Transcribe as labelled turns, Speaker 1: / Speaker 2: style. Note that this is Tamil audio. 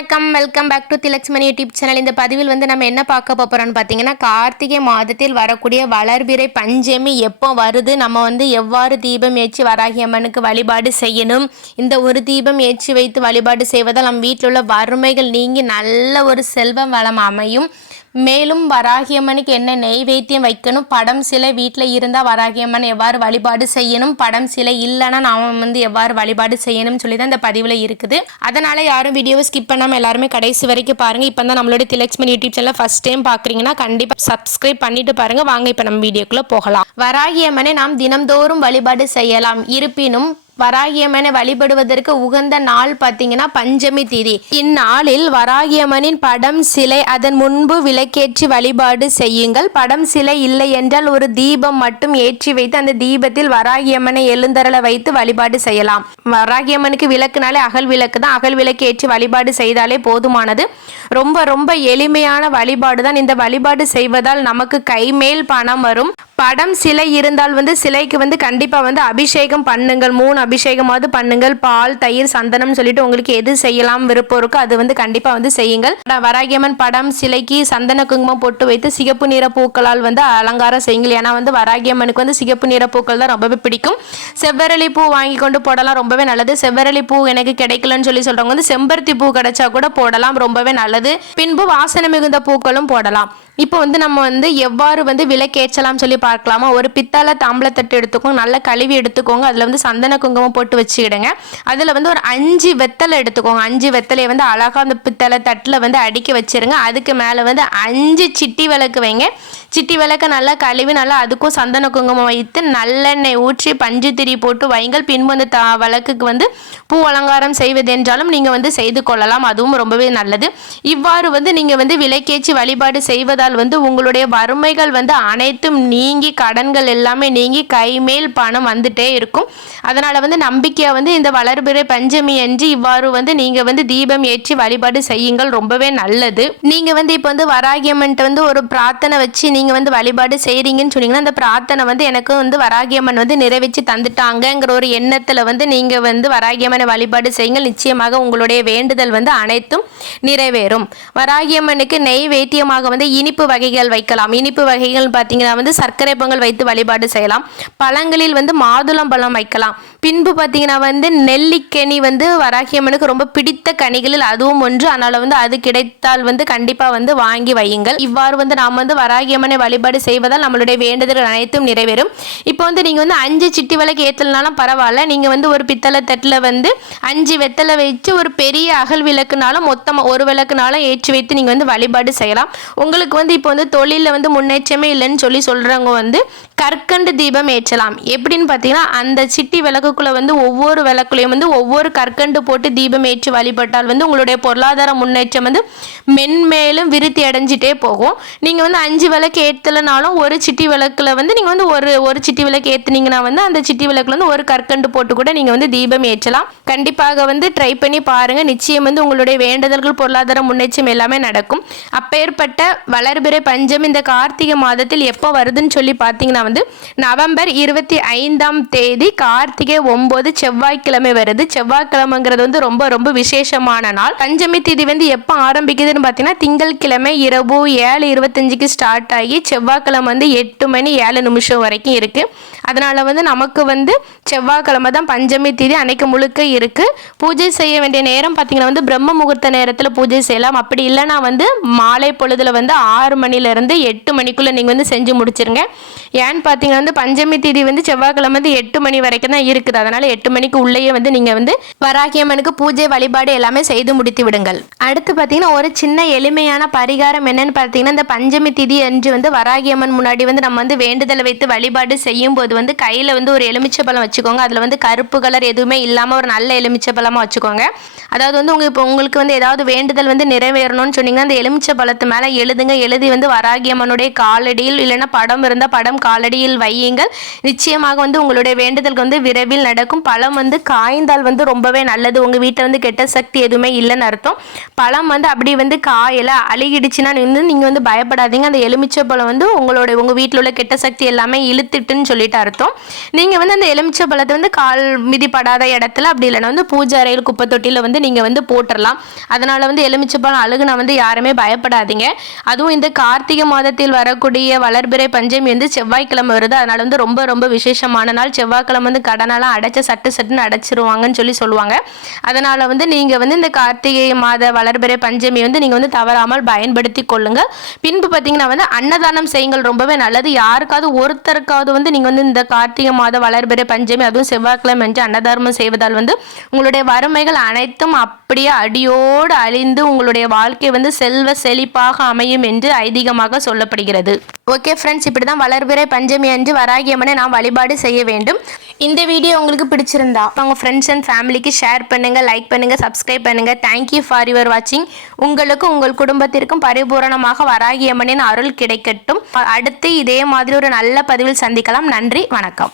Speaker 1: வணக்கம். Welcome back to Thilakshmani YouTube channel இந்த பதிவில் வந்து நம்ம என்ன பார்க்க போகிறோம்னு பார்த்தீங்கன்னா கார்த்திகை மாதத்தில் வரக்கூடிய வளர்பிறை பஞ்சமி எப்போ வருது? நம்ம வந்து எவ்வாறு தீபம் ஏற்றி வராகி அம்மனுக்கு வழிபாடு செய்யணும்? இந்த ஒரு தீபம் ஏற்றி வைத்து வழிபாடு செய்வதால் நம் வீட்டில் உள்ள வறுமைகள் நீங்கி நல்ல ஒரு செல்வம் வளம் அமையும். மேலும் வராகியம்மனுக்கு என்ன நெய்வேத்தியம் வைக்கணும்? படம் சிலை வீட்டில் இருந்தால் வராகியம்மன் எவ்வாறு வழிபாடு செய்யணும்? படம் சிலை இல்லைன்னா நாம் வந்து எவ்வாறு வழிபாடு செய்யணும்னு சொல்லி தான் இந்த பதிவில் இருக்குது. அதனால் யாரும் வீடியோவை ஸ்கிப் பண்ணாமல் எல்லாருமே கடைசி வரைக்கும் பாருங்கள் இப்போ தான் நம்மளோட Thilakshman YouTube channel first time பார்க்குறீங்கன்னா கண்டிப்பாக சப்ஸ்கிரைப் பண்ணிட்டு பாருங்கள் வாங்க இப்போ நம்ம வீடியோக்குள்ளே போகலாம். வராகியம்மனை நாம் தினம்தோறும் வழிபாடு செய்யலாம். இருப்பினும் வராகியம்மனை வழிபடுவதற்கு உகந்த நாள் பார்த்தீங்கன்னா பஞ்சமி திதி. இந்நாளில் வராகியம்மனின் படம் சிலை அதன் முன்பு விளக்கேற்றி வழிபாடு செய்யுங்கள். படம் சிலை இல்லை என்றால் ஒரு தீபம் மட்டும் ஏற்றி வைத்து அந்த தீபத்தில் வராகியம்மனை எழுந்தரல வைத்து வழிபாடு செய்யலாம். வராகியம்மனுக்கு விளக்குனாலே அகல் விளக்கு தான். அகல் விளக்கு ஏற்றி வழிபாடு செய்தாலே போதுமானது. ரொம்ப ரொம்ப எளிமையான வழிபாடு தான் இந்த வழிபாடு செய்வதால் நமக்கு கைமேல் பணம் வரும். படம் சிலை இருந்தால் வந்து சிலைக்கு வந்து கண்டிப்பாக வந்து அபிஷேகம் பண்ணுங்கள் மூணு அபிஷேகமாவது பண்ணுங்கள் பால் தயிர் சந்தனம் சொல்லிட்டு உங்களுக்கு எது செய்யலாம் விருப்பம் இருக்கோ அது வந்து கண்டிப்பாக வந்து செய்யுங்கள். வராகியம்மன் படம் சிலைக்கு சந்தன குங்குமம் பொட்டு வைத்து சிகப்பு நிற பூக்களால் வந்து அலங்காரம் செய்யுங்கள். ஏன்னா வந்து வராகியம்மனுக்கு வந்து சிகப்பு நிற பூக்கள் தான் ரொம்பவே பிடிக்கும். செவ்வரளி பூ வாங்கி கொண்டு போடலாம் ரொம்பவே நல்லது. செவ்வரளி பூ எனக்கு கிடைக்கலன்னு சொல்லி சொல்றவங்க வந்து செம்பருத்தி பூ கிடைச்சா கூட போடலாம் ரொம்பவே நல்லது. பின்பு வாசனை மிகுந்த பூக்களும் போடலாம். இப்போ வந்து நம்ம வந்து எவ்வாறு வந்து விளக்கேற்றலாம் சொல்லி பார்க்கலாமா? ஒரு பித்தளை தாம்பளத்தட்டு எடுத்துக்கோங்க நல்லா கழுவி எடுத்துக்கோங்க. அதில் வந்து சந்தன குங்குமம் போட்டு வச்சுக்கிடுங்க. அதில் வந்து ஒரு அஞ்சு வெத்தலை எடுத்துக்கோங்க. அஞ்சு வெத்தலையை வந்து அழகாக அந்த பித்தளை தட்டில் வந்து அடுக்கி வச்சிருங்க. அதுக்கு மேலே வந்து அஞ்சு சிட்டி விளக்கு வைங்க. சிட்டி விளக்க நல்லா கழுவி நல்லா அதுக்கும் சந்தன குங்குமம் வைத்து நல்லெண்ணெய் ஊற்றி பஞ்சு திரி போட்டு வைங்கள். பின்பு அந்த த விளக்குக்கு வந்து பூ அலங்காரம் செய்வதென்றாலும் நீங்கள் வந்து செய்து கொள்ளலாம். அதுவும் ரொம்பவே நல்லது. இவ்வாறு வந்து நீங்கள் வந்து விலைக்கேச்சி வழிபாடு செய்வதால் வந்து உங்களுடைய வறுமைகள் வந்து அனைத்தும் நீங்கி கடன்கள் எல்லாமே நீங்கி கைமேல் பணம் வந்துட்டே இருக்கும். அதனால் வந்து நம்பிக்கையாக வந்து இந்த வளர்பிறை பஞ்சமி அன்று இவ்வாறு வந்து நீங்கள் வந்து தீபம் ஏற்றி வழிபாடு செய்யுங்கள். ரொம்பவே நல்லது. நீங்கள் வந்து இப்போ வந்து வராகியம்மன்ட்டு வந்து ஒரு பிரார்த்தனை வச்சு நீங்கள் வந்து வழிபாடு செய்கிறீங்கன்னு சொன்னீங்கன்னா அந்த பிரார்த்தனை வந்து எனக்கு வந்து வராகியம்மன் வந்து நிறைவேற்றி தந்துட்டாங்கங்கிற ஒரு எண்ணத்தில் வந்து நீங்கள் வந்து வராகியம்மனை வழிபாடு செய்யுங்கள். நிச்சயமாக உங்களுடைய வேண்டுதல் வந்து அனைத்தும் நிறைவேறும். வராகியம்மனுக்கு நெய் வேத்தியமாக வந்து இனிப்பு வகைகள் வைக்கலாம். இனிப்பு வகைகள் பார்த்தீங்கன்னா வந்து சர்க்கரை பொங்கல் வைத்து வழிபாடு செய்யலாம். பழங்களில் வந்து மாதுளம் பழம் வைக்கலாம். பின்பு பார்த்தீங்கன்னா வந்து நெல்லிக்கனி வந்து வராகியம்மனுக்கு ரொம்ப பிடித்த கனிகளில் அதுவும் ஒன்று. அதனால் வந்து அது கிடைத்தால் வந்து கண்டிப்பாக வந்து வாங்கி வையுங்கள். இவ்வாறு வந்து நாம் வந்து வராகியம்மன் வழிபாடு செய்வதால் நம்மளுடைய வேண்டுதல்கள் அனைத்தும் நிறைவேறும். இப்போ வந்து நீங்கள் வந்து அஞ்சு சிட்டி விளக்கு ஏற்றலனாலும் பரவாயில்ல. நீங்கள் வந்து ஒரு பித்தளை தட்டில் வந்து அஞ்சு வெத்தலை வச்சு ஒரு பெரிய அகல் விளக்குனாலும் மொத்தமாக ஒரு விளக்குனாலும் ஏற்றி வைத்து நீங்கள் வந்து வழிபாடு செய்யலாம். உங்களுக்கு வந்து இப்போ வந்து தொழிலில் வந்து முன்னேற்றமே இல்லைன்னு சொல்லி சொல்கிறவங்க வந்து கற்கண்டு தீபம் ஏற்றலாம். எப்படின்னு பார்த்தீங்கன்னா அந்த சிட்டி விளக்குக்குள்ளே வந்து ஒவ்வொரு விளக்குலையும் வந்து ஒவ்வொரு கற்கண்டு போட்டு தீபம் ஏற்றி வழிபட்டால் வந்து உங்களுடைய பொருளாதார முன்னேற்றம் வந்து மென்மேலும் விருத்தி அடைஞ்சிட்டே போகும். நீங்கள் வந்து அஞ்சு விளக்கு ஏற்றலைனாலும் ஒரு சிட்டி விளக்குல வந்து நீங்கள் வந்து ஒரு ஒரு சிட்டி விளக்கு ஏற்றுனீங்கன்னா வந்து அந்த சிட்டி விளக்கில் வந்து ஒரு கற்கண்டு போட்டு கூட நீங்கள் வந்து தீபம் ஏற்றலாம். கண்டிப்பாக வந்து ட்ரை பண்ணி பாருங்கள் நிச்சயம் வந்து உங்களுடைய வேண்டுதல்கள் பொருளாதார முன்னேற்றம் எல்லாமே நடக்கும். அப்பேற்பட்ட வளர்பிறை பஞ்சம் இந்த கார்த்திகை மாதத்தில் எப்போ வருதுன்னு சொல்லி பார்த்தீங்கன்னா வந்து நவம்பர் இருபத்தி ஐந்தாம் தேதி கார்த்திகை ஒம்பது செவ்வாய்க்கிழமை வருது. செவ்வாய்க்கிழமைங்கிறது வந்து ரொம்ப ரொம்ப விசேஷமான நாள். பஞ்சமி தேதி வந்து எப்போ ஆரம்பிக்குதுன்னு பார்த்தீங்கன்னா திங்கட்கிழமை இரவு ஏழு இருபத்தஞ்சுக்கு ஸ்டார்ட் ஆகி செவ்வாய்க்கிழமை வந்து எட்டு மணி ஏழு நிமிஷம் வரைக்கும் இருக்கு. அதனால வந்து நமக்கு வந்து செவ்வாய்க்கிழமை தான் பஞ்சமி தேதி அன்னைக்கு முழுக்க இருக்கு. பூஜை செய்ய வேண்டிய நேரம் பார்த்தீங்கன்னா வந்து பிரம்ம முகூர்த்த நேரத்தில் பூஜை செய்யலாம். அப்படி இல்லைன்னா வந்து மாலை பொழுதுல வந்து ஆறு மணிலேருந்து எட்டு மணிக்குள்ளே நீங்கள் வந்து செஞ்சு முடிச்சிருங்க. ஏன்னு பார்த்தீங்கன்னா வந்து பஞ்சமி தேதி வந்து செவ்வாய்க்கிழமை வந்து எட்டு மணி வரைக்கும் தான் இருக்குது. அதனால எட்டு மணிக்கு உள்ளேயே வந்து நீங்கள் வந்து வராகியம்மனுக்கு பூஜை வழிபாடு எல்லாமே செய்து முடித்து விடுங்கள். அடுத்து பார்த்தீங்கன்னா ஒரு சின்ன எளிமையான பரிகாரம் என்னன்னு பார்த்தீங்கன்னா இந்த பஞ்சமி திதி அன்று வந்து வராகியம்மன் முன்னாடி வந்து நம்ம வந்து வேண்டுதலை வைத்து வழிபாடு செய்யும் போது வந்து கையில் வந்து ஒரு எலுமிச்சை பழம் வச்சுக்கோங்க. அதில் வந்து கருப்பு கலர் எதுவுமே இல்லாமல் ஒரு நல்ல எலுமிச்சை பழமாக வச்சுக்கோங்க. அதாவது வந்து உங்கள் இப்போ உங்களுக்கு வந்து ஏதாவது வேண்டுதல் வந்து நிறைவேறணும்னு சொன்னீங்கன்னா அந்த எலுமிச்சை பழத்து மேலே எழுதுங்க. எழுதி வந்து வராகியம்மனுடைய காலடியில் இல்லைன்னா படம் இருந்தால் படம் காலடி காலடியில் வையுங்கள். நிச்சயமாக வந்து உங்களுடைய வேண்டுதலுக்கு வந்து விரைவில் நடக்கும். பழம் வந்து காய்ந்தால் வந்து ரொம்பவே நல்லது. உங்கள் வீட்டில் வந்து கெட்ட சக்தி எதுவுமே இல்லைன்னு அர்த்தம். பழம் வந்து அப்படி வந்து காயலை அழுகிடுச்சுன்னா வந்து நீங்கள் வந்து பயப்படாதீங்க. அந்த எலுமிச்சை பழம் வந்து உங்களோட உங்கள் வீட்டில் உள்ள கெட்ட சக்தி எல்லாமே இழுத்துட்டுன்னு சொல்லிட்டு அர்த்தம். நீங்கள் வந்து அந்த எலுமிச்சை பழத்தை வந்து கால் மிதிப்படாத இடத்துல அப்படி இல்லைன்னா வந்து பூஜை அறையில் குப்பை தொட்டியில் வந்து நீங்கள் வந்து போட்டுடலாம் அதனால் வந்து எலுமிச்சை பழம் அழுகுனா வந்து யாருமே பயப்படாதீங்க. அதுவும் இந்த கார்த்திகை மாதத்தில் வரக்கூடிய வளர்பிறை பஞ்சமி வந்து செவ்வாய்க்கிழமை வருது. அதனால் வந்து ரொம்ப ரொம்ப விசேஷமான நாள். செவ்வாய்க்கிழமை வந்து கடனெல்லாம் அடைச்ச சட்டு சட்டுன்னு அடைச்சிருவாங்கன்னு சொல்லி சொல்லுவாங்க. அதனால் வந்து நீங்கள் வந்து இந்த கார்த்திகை மாத வளர்பிறை பஞ்சமி வந்து நீங்கள் வந்து தவறாமல் பயன்படுத்தி கொள்ளுங்கள். பின்பு பார்த்தீங்கன்னா வந்து அன்னதானம் செய்யுங்கள் ரொம்பவே நல்லது. யாருக்காவது ஒருத்தருக்காவது வந்து நீங்கள் வந்து இந்த கார்த்திகை மாத வளர்பிறை பஞ்சமி அதுவும் செவ்வாய்க்கிழமை என்று அன்னதானம் செய்வதால் வந்து உங்களுடைய வறுமைகள் அனைத்தும் அப்படியே அடியோடு அழிந்து உங்களுடைய வாழ்க்கை வந்து செல்வ செழிப்பாக அமையும் என்று ஐதீகமாக சொல்லப்படுகிறது. ஓகே ஃப்ரெண்ட்ஸ் இப்படி தான் வளர்பிறை பஞ்சமி அன்று வராகியம்மனை நாம் வழிபாடு செய்ய வேண்டும். இந்த வீடியோ உங்களுக்கு பிடிச்சிருந்தா உங்கள் ஃப்ரெண்ட்ஸ் அண்ட் ஃபேமிலிக்கு ஷேர் பண்ணுங்கள் லைக் பண்ணுங்கள் சப்ஸ்கிரைப் பண்ணுங்கள் தேங்க்யூ ஃபார் யுவர் வாட்சிங் உங்களுக்கும் உங்கள் குடும்பத்திற்கும் பரிபூரணமாக வராகியம்மனின் அருள் கிடைக்கட்டும். அடுத்து இதே மாதிரி ஒரு நல்ல பதிவில் சந்திக்கலாம். நன்றி வணக்கம்.